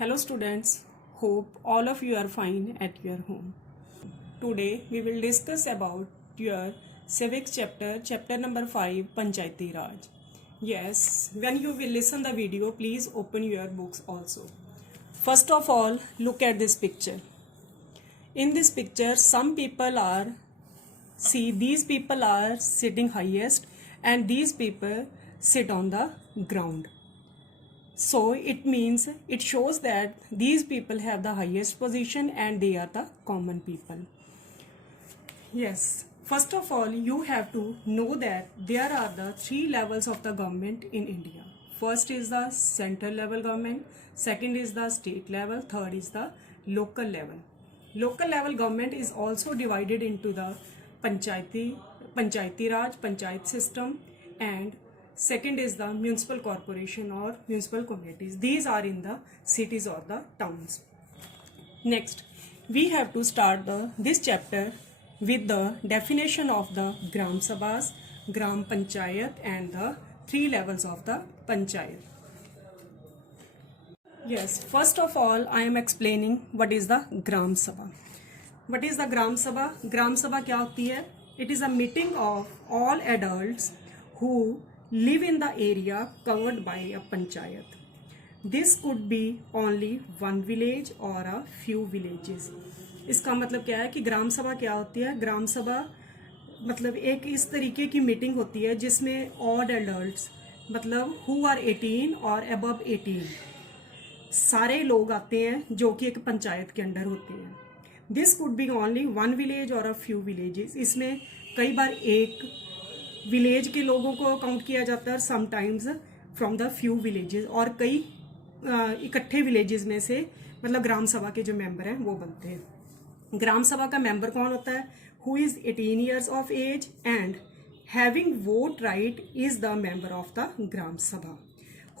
Hello students, hope all of you are fine at your home. Today we will discuss about your civics chapter number 5 Panchayati Raj. Yes, when you will listen the video, please open your books also. First of all, look at this picture. In this picture, these people are sitting highest and these people sit on the ground. So it shows that these people have the highest position and they are the common people. Yes, first of all, you have to know that there are the 3 levels of the government in India. First is the central level government, second is the state level, third is the local level. Local level government is also divided into the Panchayati Raj, Panchayat system, and second is the municipal corporation or municipal communities. These are in the cities or the towns. Next, we have to start this chapter with the definition of the Gram Sabhas, Gram Panchayat and the 3 levels of the Panchayat. Yes, first of all, I am explaining what is the Gram Sabha. What is the Gram Sabha? Gram Sabha क्या होती है? It is a meeting of all adults who live in the area covered by a panchayat. This could be only one village or a few villages. इसका मतलब क्या है कि ग्राम सभा क्या होती है? ग्राम सभा मतलब एक इस तरीके की मीटिंग होती है जिसमें ऑल एडल्ट्स मतलब हु आर 18 और अबव 18 सारे लोग आते हैं जो कि एक पंचायत के अंडर होते हैं. This could be only one village और अ फ्यू विलेजेस. इसमें कई बार एक विलेज के लोगों को काउंट किया जाता है और sometimes from the few villages और कई इकट्ठे विलेजेस में से मतलब ग्राम सभा के जो मेंबर हैं वो बनते हैं. ग्राम सभा का मेंबर कौन होता है? Who is 18 years of age and having vote right is the member of the gram sabha.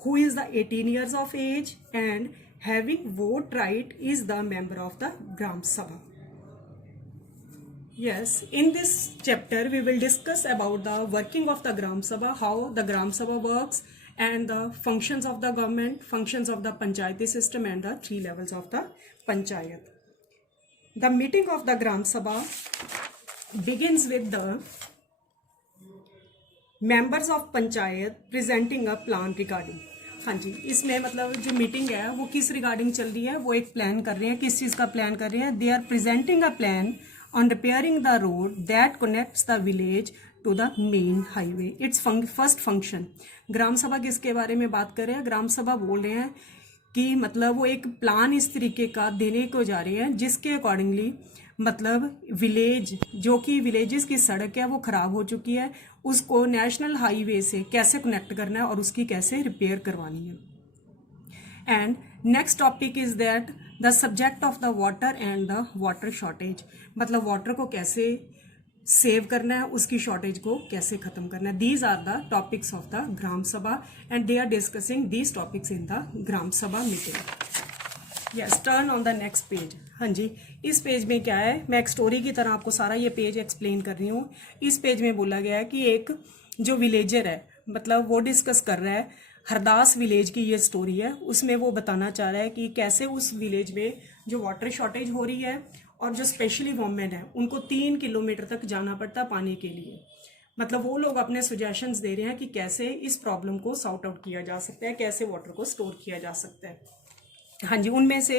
Who is the 18 years of age and having vote right is the member of the gram sabha. Yes, in this chapter we will discuss about the working of the Gram Sabha, how the Gram Sabha works and the functions of the government, functions of the Panchayati system and the 3 levels of the Panchayat. The meeting of the Gram Sabha begins with the members of Panchayat presenting a plan regarding. हाँ जी, इसमें मतलब जो meeting है वो किस regarding चल रही है? वो एक प्लान कर रहे हैं. किस चीज़ का प्लान कर रहे हैं? They are presenting a plan on repairing the road that connects the village to the main highway. Its first function. ग्राम सभा किसके बारे में बात कर रहे हैं? ग्राम सभा बोल रहे हैं कि मतलब वो एक प्लान इस तरीके का देने को जा रही है जिसके अकॉर्डिंगली मतलब विलेज जो कि विलेजेस की सड़क है वो ख़राब हो चुकी है, उसको नेशनल हाईवे से कैसे कनेक्ट करना है और उसकी कैसे रिपेयर करवानी है. And next topic is that the subject of the water and the water shortage. मतलब वाटर को कैसे सेव करना है, उसकी शॉर्टेज को कैसे खत्म करना है. These are the topics of the gram sabha and they are discussing these topics in the gram sabha meeting. Yes, turn on the next page. हाँ जी, इस पेज में क्या है? मैं एक स्टोरी की तरह आपको सारा ये पेज एक्सप्लेन कर रही हूँ. इस पेज में बोला गया है कि एक जो विलेजर है मतलब वो डिस्कस कर रहा है हरदास विलेज की ये स्टोरी है. उसमें वो बताना चाह रहा है कि कैसे उस विलेज में जो वाटर शॉर्टेज हो रही है और जो स्पेशली वोमेन है उनको 3 किलोमीटर तक जाना पड़ता है पानी के लिए. मतलब वो लोग अपने सजेशंस दे रहे हैं कि कैसे इस प्रॉब्लम को सॉर्ट आउट किया जा सकता है, कैसे वाटर को स्टोर किया जा सकता है. हाँ जी, उनमें से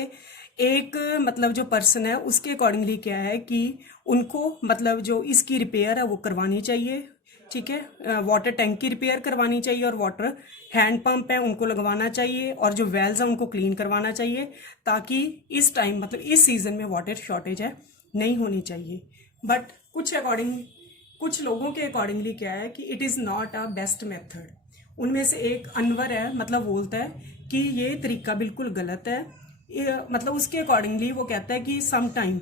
एक मतलब जो पर्सन है उसके अकॉर्डिंगली क्या है कि उनको मतलब जो इसकी रिपेयर है वो करवानी चाहिए. ठीक है, वाटर टैंक की रिपेयर करवानी चाहिए और वाटर हैंड पंप है उनको लगवाना चाहिए और जो वेल्स हैं उनको क्लीन करवाना चाहिए ताकि इस टाइम मतलब इस सीज़न में वाटर शॉर्टेज है नहीं होनी चाहिए. बट कुछ लोगों के अकॉर्डिंगली क्या है कि it is not a best method. उनमें से एक अनवर है मतलब बोलता है कि ये तरीका बिल्कुल गलत है. मतलब उसके अकॉर्डिंगली वो कहता है कि सम टाइम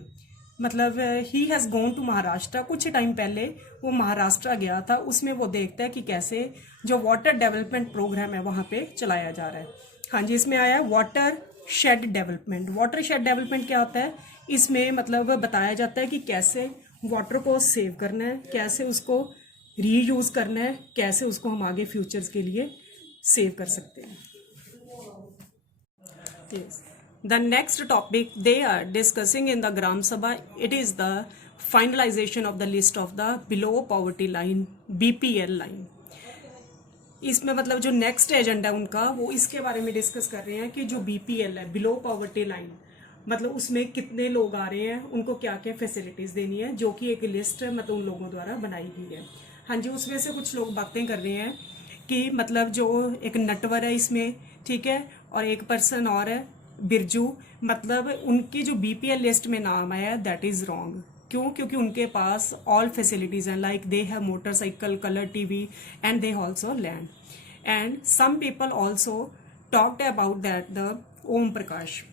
मतलब ही हैज़ गॉन टू महाराष्ट्र. कुछ टाइम पहले वो महाराष्ट्र गया था. उसमें वो देखता है कि कैसे जो वाटर डेवलपमेंट प्रोग्राम है वहाँ पे चलाया जा रहा है. हाँ जी, इसमें आया water shade development. Water shade development क्या होता है? इसमें मतलब बताया जाता है कि कैसे वाटर को सेव करना है, कैसे उसको रीयूज़ करना है, कैसे उसको हम आगे फ्यूचर्स के लिए सेव कर सकते हैं. yes. The next topic they are discussing in the Gram Sabha, it is the finalization of the list of the below poverty line, BPL line. इसमें मतलब जो नेक्स्ट एजेंडा उनका वो इसके बारे में डिस्कस कर रहे हैं कि जो बीपीएल है, बिलो पॉवर्टी लाइन, मतलब उसमें कितने लोग आ रहे हैं, उनको क्या क्या फैसिलिटीज देनी है, जो कि एक लिस्ट मतलब उन लोगों द्वारा बनाई गई है। हाँ जी, उसमें से कुछ लोग बातें कर रहे हैं कि मतलब जो एक नटवर है इसमें, ठीक है, और एक पर्सन और है बिरजू, मतलब उनकी जो बीपीएल लिस्ट में नाम आया दैट इज रॉन्ग। क्यों? क्योंकि उनके पास ऑल फैसिलिटीज हैं, like they have motorcycle, colour TV and they also land. And some people also talked about that the Om Prakash,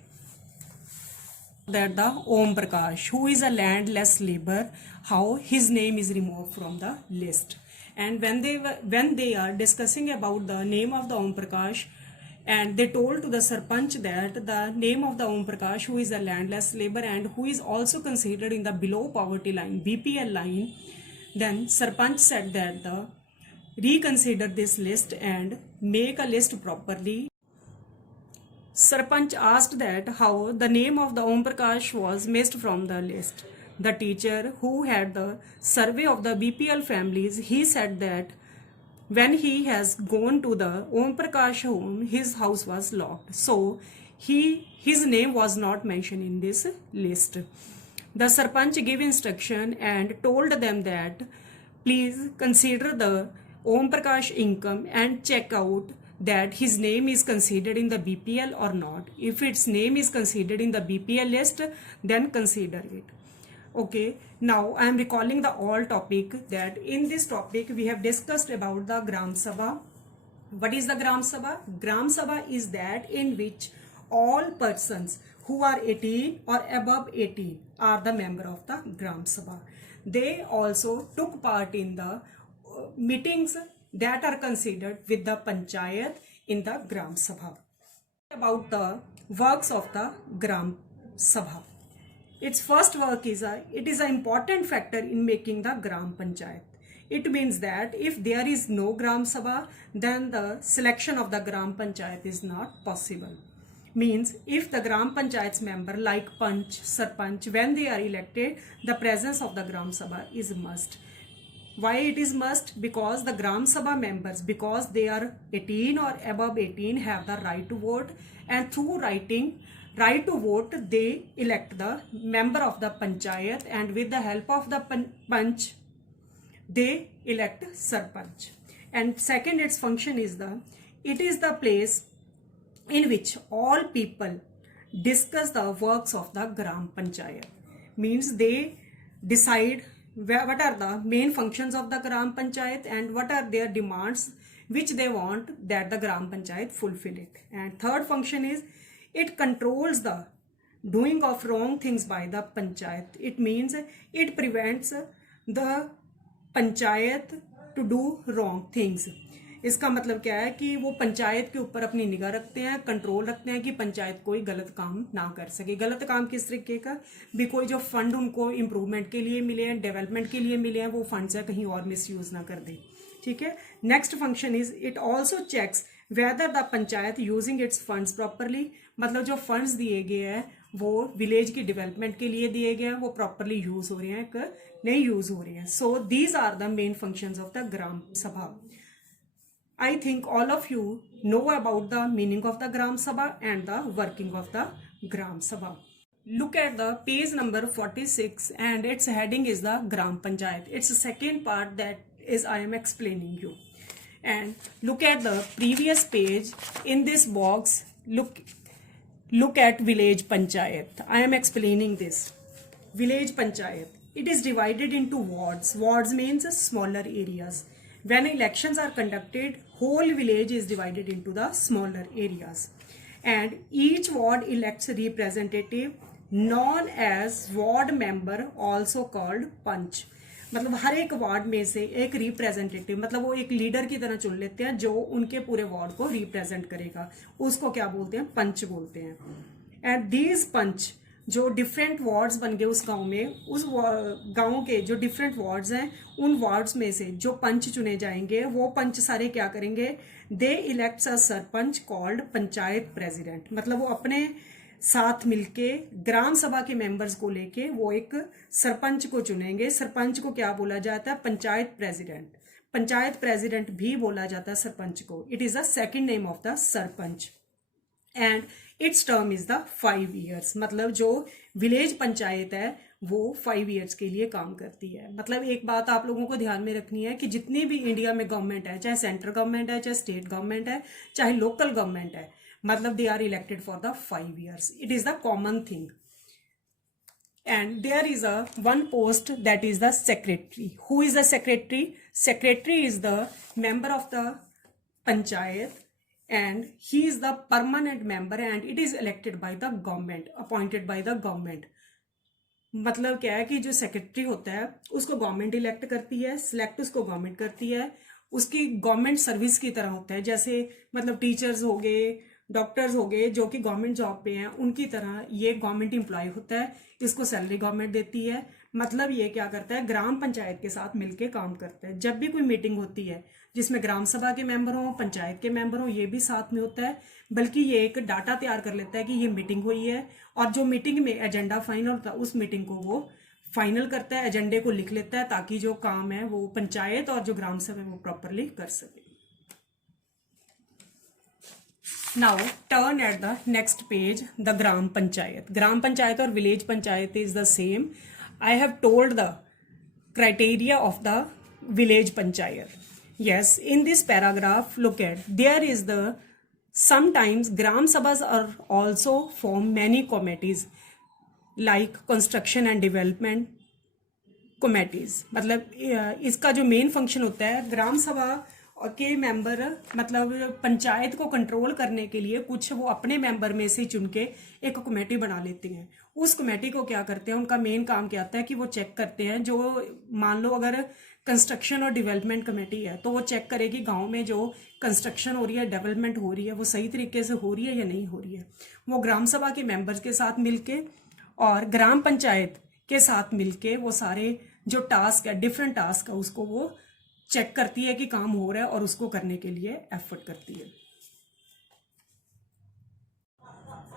who is a landless labor, how his name is removed from the list. And when they are discussing about the name of the Om Prakash, and they told to the Sarpanch that the name of the Om Prakash, who is a landless labor and who is also considered in the below poverty line, BPL line, then Sarpanch said that the reconsider this list and make a list properly. Sarpanch asked that how the name of the Om Prakash was missed from the list. The teacher who had the survey of the BPL families, he said that when he has gone to the Om Prakash home, his house was locked. So his name was not mentioned in this list. The Sarpanch gave instruction and told them that please consider the Om Prakash income and check out that his name is considered in the BPL or not. If its name is considered in the BPL list, then consider it. Okay, now I am recalling the all topic that in this topic we have discussed about the Gram Sabha. What is the Gram Sabha? Gram Sabha is that in which all persons who are 18 or above 18 are the member of the Gram Sabha. They also took part in the meetings that are considered with the Panchayat in the Gram Sabha. About the works of the Gram Sabha. Its first work is it is an important factor in making the Gram Panchayat. It means that if there is no Gram Sabha, then the selection of the Gram Panchayat is not possible. Means if the Gram Panchayat's member like Panch, Sarpanch, when they are elected, the presence of the Gram Sabha is must. Why it is must? Because the Gram Sabha members, because they are 18 or above 18, have the right to vote, and through right to vote, they elect the member of the Panchayat, and with the help of the Panch, they elect Sarpanch. And second, its function is it is the place in which all people discuss the works of the Gram Panchayat. Means they decide what are the main functions of the Gram Panchayat and what are their demands which they want that the Gram Panchayat fulfill it. And third function is it controls the doing of wrong things by the Panchayat. It means it prevents the Panchayat to do wrong things. इसका मतलब क्या है कि वो पंचायत के ऊपर अपनी निगाह रखते हैं, कंट्रोल रखते हैं कि पंचायत कोई गलत काम ना कर सके। गलत काम किस तरीके का भी, कोई जो फंड उनको इम्प्रूवमेंट के लिए मिले हैं, डेवलपमेंट के लिए मिले हैं, वो फंड्स है कहीं और मिसयूज ना कर दे। ठीक है। Next function is it also checks whether the panchayat using its funds properly, मतलब जो फंड्स दिए गए हैं वो विलेज की डेवलपमेंट के लिए दिए गए हैं, वो प्रॉपरली यूज हो रहे हैं कि नहीं यूज हो रहे हैं। So these are the main functions of the gram sabha. I think all of you know about the meaning of the Gram Sabha and the working of the Gram Sabha. Look at the page number 46 and its heading is the Gram Panchayat. It's the second part that is I am explaining you. And look at the previous page. In this box, look at village Panchayat. I am explaining this. Village Panchayat. It is divided into wards. Wards means smaller areas. When elections are conducted, whole village is divided into the smaller areas, and each ward elects a representative known as ward member, also called पंच. मतलब हर एक ward में से एक representative, मतलब वो एक leader की तरह चुन लेते हैं जो उनके पूरे वार्ड को रिप्रेजेंट करेगा, उसको क्या बोलते हैं? पंच बोलते हैं. एंड दीज पंच जो डिफरेंट वार्ड्स बन गए उस गांव में, उस गांव के जो डिफरेंट वार्ड्स हैं उन वार्ड्स में से जो पंच चुने जाएंगे वो पंच सारे क्या करेंगे? दे इलेक्ट्स अ सरपंच कॉल्ड पंचायत प्रेसिडेंट. मतलब वो अपने साथ मिलके ग्राम सभा के मेंबर्स को लेके वो एक सरपंच को चुनेंगे। सरपंच को क्या बोला जाता है? पंचायत प्रेसिडेंट। पंचायत प्रेसिडेंट भी बोला जाता है सरपंच को। It is the second name of the sarpanch and it's term is the 5 years। मतलब जो विलेज पंचायत है वो 5 years के लिए काम करती है। मतलब एक बात आप लोगों को ध्यान में रखनी है कि जितनी भी इंडिया में गवर्नमेंट है, चाहे सेंट्रल गवर्नमेंट है, चाहे स्टेट गवर्नमेंट है, चाहे लोकल गवर्नमेंट है, मतलब they are elected for the 5 years। It is the common thing. And there is a one post that is the secretary. Who is the secretary? Secretary is the member of the panchayat and he is the permanent member and it is elected by the government, appointed by the government। मतलब क्या है कि जो secretary होता है उसको government elect करती है, सिलेक्ट उसको गवर्नमेंट करती है, उसकी गवर्नमेंट सर्विस की तरह होता है। जैसे मतलब टीचर्स हो गए, डॉक्टर्स हो गए जो कि गवर्नमेंट जॉब पे हैं, उनकी तरह ये गवर्नमेंट एम्प्लॉय होता है। इसको सैलरी गवर्नमेंट देती है। मतलब ये क्या करता है? ग्राम पंचायत के साथ मिलके काम करता है। जब भी कोई मीटिंग होती है जिसमें ग्राम सभा के मेंबर हों, पंचायत के मेंबर हों, ये भी साथ में होता है। बल्कि ये एक डाटा तैयार कर लेता है कि ये मीटिंग हुई है और जो मीटिंग में एजेंडा फाइनल होता है उस मीटिंग को वो फाइनल करता है, एजेंडे को लिख लेता है ताकि जो काम है वो पंचायत और जो ग्राम सभा है वो प्रॉपरली कर सके। Now turn at the next page, the gram panchayat। gram panchayat or village panchayat is the same। I have told the criteria of the village panchayat। Yes, in this paragraph look at, there is the sometimes gram sabhas are also form many committees like construction and development committees। मतलब इसका जो main function होता है, ग्राम सभा के member मतलब पंचायत को control करने के लिए कुछ वो अपने मेंबर में से चुन के एक कमेटी बना लेती हैं। उस कमेटी को क्या करते हैं, उनका मेन काम क्या आता है कि वो चेक करते हैं। जो मान लो अगर कंस्ट्रक्शन और डेवलपमेंट कमेटी है तो वो चेक करेगी गांव में जो कंस्ट्रक्शन हो रही है, डेवलपमेंट हो रही है, वो सही तरीके से हो रही है या नहीं हो रही है। वो ग्राम सभा के मेंबर्स के साथ मिलके और ग्राम पंचायत के साथ मिलके वो सारे जो टास्क है, डिफरेंट टास्क है, उसको वो चेक करती है कि काम हो रहा है और उसको करने के लिए एफर्ट करती है।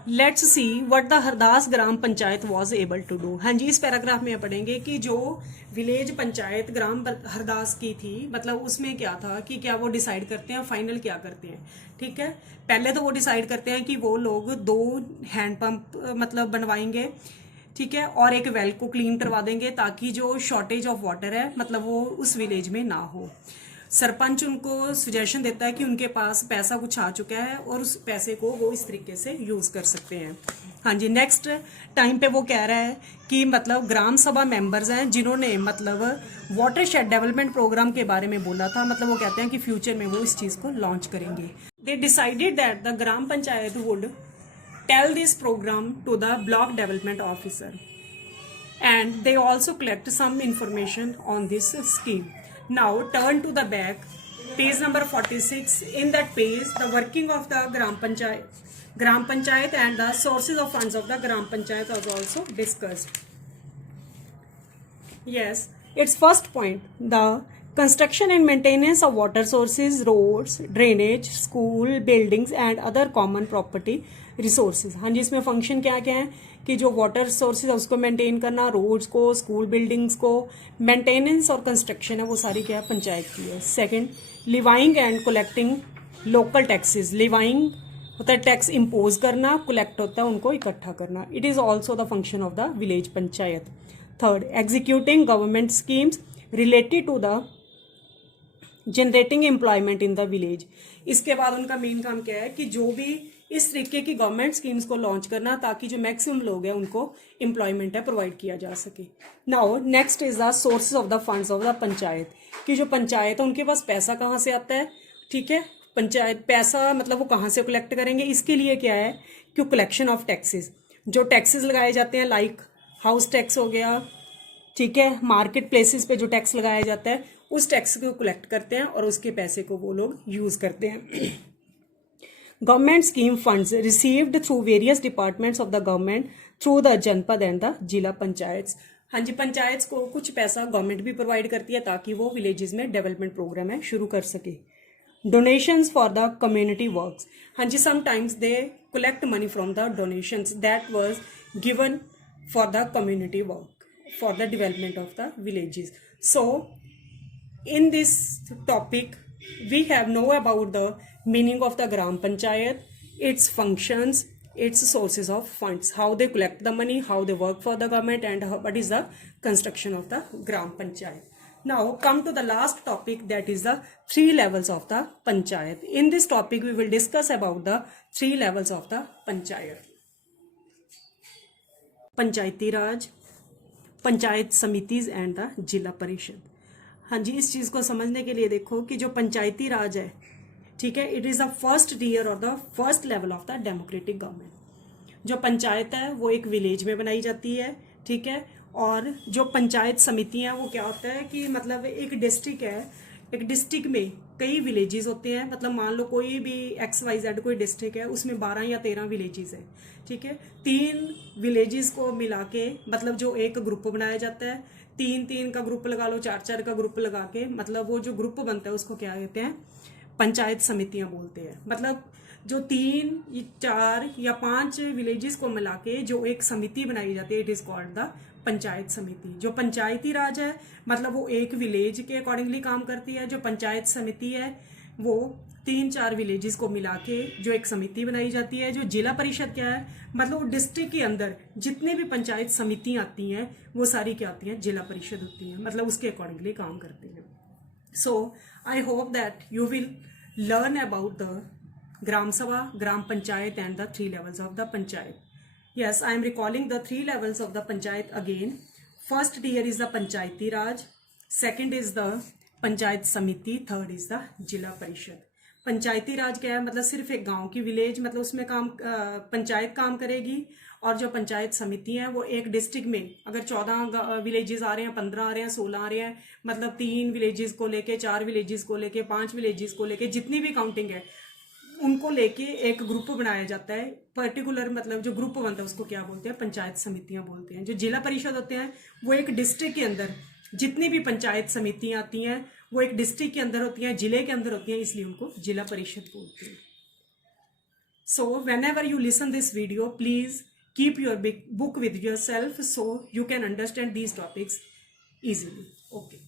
Let's see what the Hardas gram panchayat was able to do. हाँ जी, इस पैराग्राफ में पढ़ेंगे कि जो विलेज पंचायत ग्राम हरदास की थी, मतलब उसमें क्या था कि क्या वो डिसाइड करते हैं, फाइनल क्या करते हैं। ठीक है, पहले तो वो डिसाइड करते हैं कि वो लोग 2 हैंडपंप मतलब बनवाएंगे, ठीक है, और एक वेल को क्लीन करवा देंगे ताकि जो शॉर्टेज ऑफ वाटर है मतलब वो उस विलेज में ना हो। सरपंच उनको सजेशन देता है कि उनके पास पैसा कुछ आ चुका है और उस पैसे को वो इस तरीके से यूज कर सकते हैं। हाँ जी, नेक्स्ट टाइम पे वो कह रहा है कि मतलब ग्राम सभा मेंबर्स हैं जिन्होंने मतलब वाटर शेड डेवलपमेंट प्रोग्राम के बारे में बोला था। मतलब वो कहते हैं कि फ्यूचर में वो इस चीज को लॉन्च करेंगे। They decided that the gram panchayat would tell this program to the block development officer and they also collect some information on this scheme। Now turn to the back, page number 46। in that page the working of the gram panchayat and the sources of funds of the gram panchayat was also discussed। Yes, its first point, the construction and maintenance of water sources, roads, drainage, school buildings and other common property resources। हाँ जी, इसमें function क्या क्या है कि जो water sources है उसको maintain करना, रोड्स को, स्कूल बिल्डिंग्स को, मेंटेनेंस और कंस्ट्रक्शन है वो सारी क्या पंचायत की है। Second, levying and collecting local taxes. Levying होता है टैक्स इम्पोज करना, कलेक्ट होता है उनको इकट्ठा करना। It is also the function of the village panchayat. Third, executing government schemes related to the generating employment in the village. इसके बाद उनका मेन काम क्या है कि जो भी इस तरीके की गवर्नमेंट स्कीम्स को लॉन्च करना ताकि जो मैक्सिमम लोग हैं उनको एम्प्लॉयमेंट है प्रोवाइड किया जा सके। Now next is the sources of the funds of the panchayat. कि जो पंचायत है उनके पास पैसा कहाँ से आता है। ठीक है, पंचायत पैसा मतलब वो कहाँ से कलेक्ट करेंगे। इसके लिए क्या है कि कलेक्शन ऑफ टैक्सेस, जो टैक्सेस लगाए जाते हैं लाइक हाउस टैक्स हो गया, ठीक है, मार्केट प्लेसेस पे जो टैक्स लगाया जाता है उस टैक्स को कलेक्ट करते हैं और उसके पैसे को वो लोग यूज करते हैं। Government scheme funds received through various departments of the government through the जनपद एंड द जिला पंचायत। हाँ जी, पंचायत को कुछ पैसा गवर्नमेंट भी प्रोवाइड करती है ताकि वो विलेजेस में डेवलपमेंट प्रोग्राम है शुरू कर सके। donations for the community works. हाँ जी, sometimes they collect money from the donations that was given for the community work, for the development of the villages. So in this topic we have know about the meaning of the gram panchayat, its functions, its sources of funds, how they collect the money, how they work for the government, and what is the construction of the gram panchayat. Now come to the last topic, that is the three levels of the panchayat. In this topic we will discuss about the three levels of the panchayat: Panchayati Raj, panchayat samitis and the zila parishad. हाँ जी, इस चीज़ को समझने के लिए देखो कि जो पंचायती राज है, ठीक है, it is the first tier और the first level of the democratic government. जो पंचायत है वो एक विलेज में बनाई जाती है, ठीक है. और जो पंचायत समिति है वो क्या होता है कि मतलब एक डिस्ट्रिक्ट है, एक डिस्ट्रिक्ट में कई विलेजेस होते हैं. मतलब मान लो कोई भी XYZ कोई डिस्ट्रिक्ट है, उसमें 12 या 13 विलेजेस है, ठीक है. 3 विलेजेस को मिला के मतलब जो एक ग्रुप बनाया जाता है, 3-3 का ग्रुप लगा लो, 4-4 का ग्रुप लगा के मतलब वो जो ग्रुप बनता है उसको क्या कहते हैं, पंचायत समितियां बोलते हैं. मतलब जो 3, 4 या 5 विलेजेस को मिला के जो एक समिति बनाई जाती है, it is called the panchayat समिति. जो पंचायती राज है मतलब वो एक विलेज के अकॉर्डिंगली काम करती है. जो पंचायत समिति है वो 3-4 विलेजेस को मिला के जो एक समिति बनाई जाती है. जो जिला परिषद क्या है, मतलब डिस्ट्रिक्ट के अंदर जितने भी पंचायत समितियां आती हैं वो सारी क्या आती हैं, जिला परिषद होती हैं. मतलब उसके अकॉर्डिंगली काम करती है. So I hope that you will learn about the gram sabha, gram panchayat and the 3 levels of the panchayat. Yes, I am recalling the 3 levels of the panchayat again. First tier is the panchayati raj, second is the panchayat samiti, third is the जिला परिषद. पंचायती राज क्या है, मतलब सिर्फ एक गांव की village, मतलब उसमें काम पंचायत काम करेगी. और जो पंचायत समिति हैं वो एक डिस्ट्रिक्ट में अगर 14 विलेजेस आ रहे हैं, 15 आ रहे हैं, 16 आ रहे हैं, मतलब 3 विलेजेस को लेके, 4 विलेजेस को लेके, 5 विलेजेस को लेके, जितनी भी काउंटिंग है उनको लेके एक ग्रुप बनाया जाता है. पर्टिकुलर मतलब जो ग्रुप बनता है उसको क्या बोलते हैं, पंचायत समितियां बोलते हैं. जो जिला परिषद होते हैं वो एक डिस्ट्रिक्ट के अंदर जितनी भी पंचायत समितियां आती हैं वो एक डिस्ट्रिक्ट के अंदर होती हैं, जिले के अंदर होती हैं, इसलिए उनको जिला परिषद बोलते हैं. So when ever you listen this video, please keep your book with your self so you can understand these topics easily. Okay.